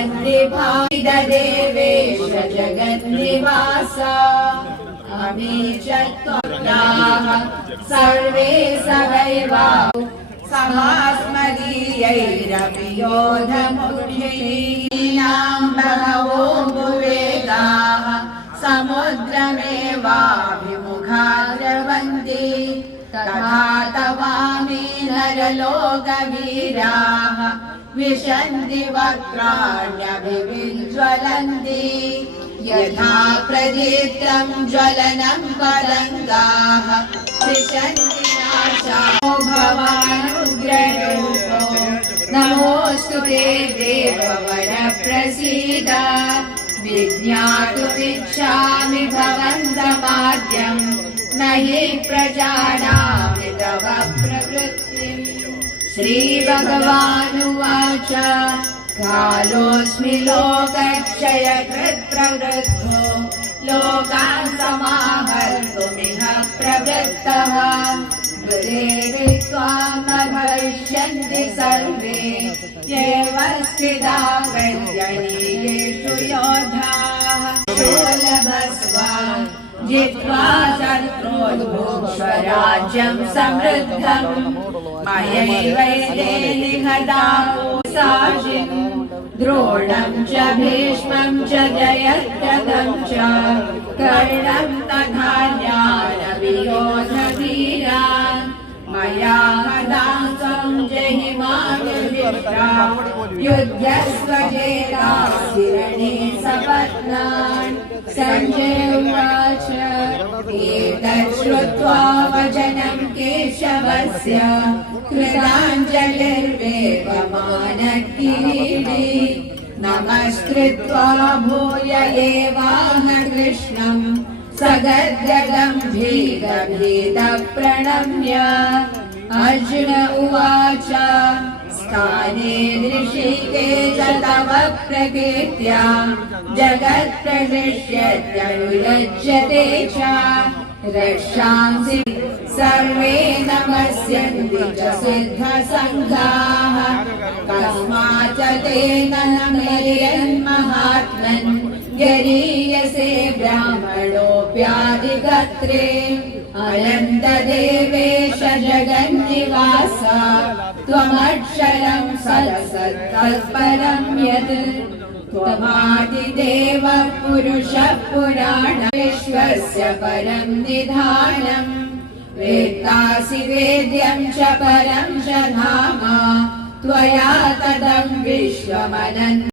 वन्दिभाविदेवेश जगन्निवास अमी च त्वयाः सर्वे सहैवा समास्मदीयैरपि योधमुख्यैनां बहवो भुवेगाः समुद्रमेवाभिमुखा द्रवन्ति तथा तवामि नरलोकवीराः विशन्ति वक्त्राण्यभिविज्वलन्ति यथा प्रदीप्तं ज्वलनं पतङ्गाः विशन्ति नाशायो भवानुग्ररूपो नमोऽस्तु ते देववर प्रसीद विज्ञातुमिच्छामि भवन्तमाद्यम् न हि प्रजानामि तव प्रवृत्तिम्। श्रीभगवानुवाच कालोऽस्मि लोकक्षयकृत् प्रवृद्धो लोकान् समाहर्तुमिह प्रवृत्तः हृदि त्वां न भविष्यन्ति सर्वे येव स्थिता प्रत्यनीकेषु योधाः शोलभस्व जित्वा शत्रून् समृद्धम् मयैवैते निहतासाशिम् द्रोणं च भीष्मं च जयद्रथं च कर्णं तथा ज्ञानपि योधवीरान् मया हतांसं जहिमाविष्टा युध्यस्व चेतासि सपत्नान्। सञ्जय उवाच एतत् श्रुत्वा वचनं केशवस्य कृताञ्जलिर्वेपमानः नमस्कृत्वा भूय एवाह कृष्णं सगद्गदम्भीरभीतः प्रणम्य अर्जुन उवाच स्थाने ऋषिकेश तव प्रकीर्त्या जगत्प्रहृष्यत्यनुरज्यते च रक्षांसि सर्वे नमस्यन्ति च सिद्धसङ्घाः कस्माच्च तेन न मेयन्महात्मन् गरीयसे ब्राह्मणोऽप्यादिगत्रे अनन्तदेवेश जगन्निवास त्वमक्षरं सत्तत्परं यत् त्वमादिदेव पुरुषः पुराण विश्वस्य परं निधानम् वेत्तासि वेद्यं च परं च धाम त्वया तदं विश्वमनन्तम्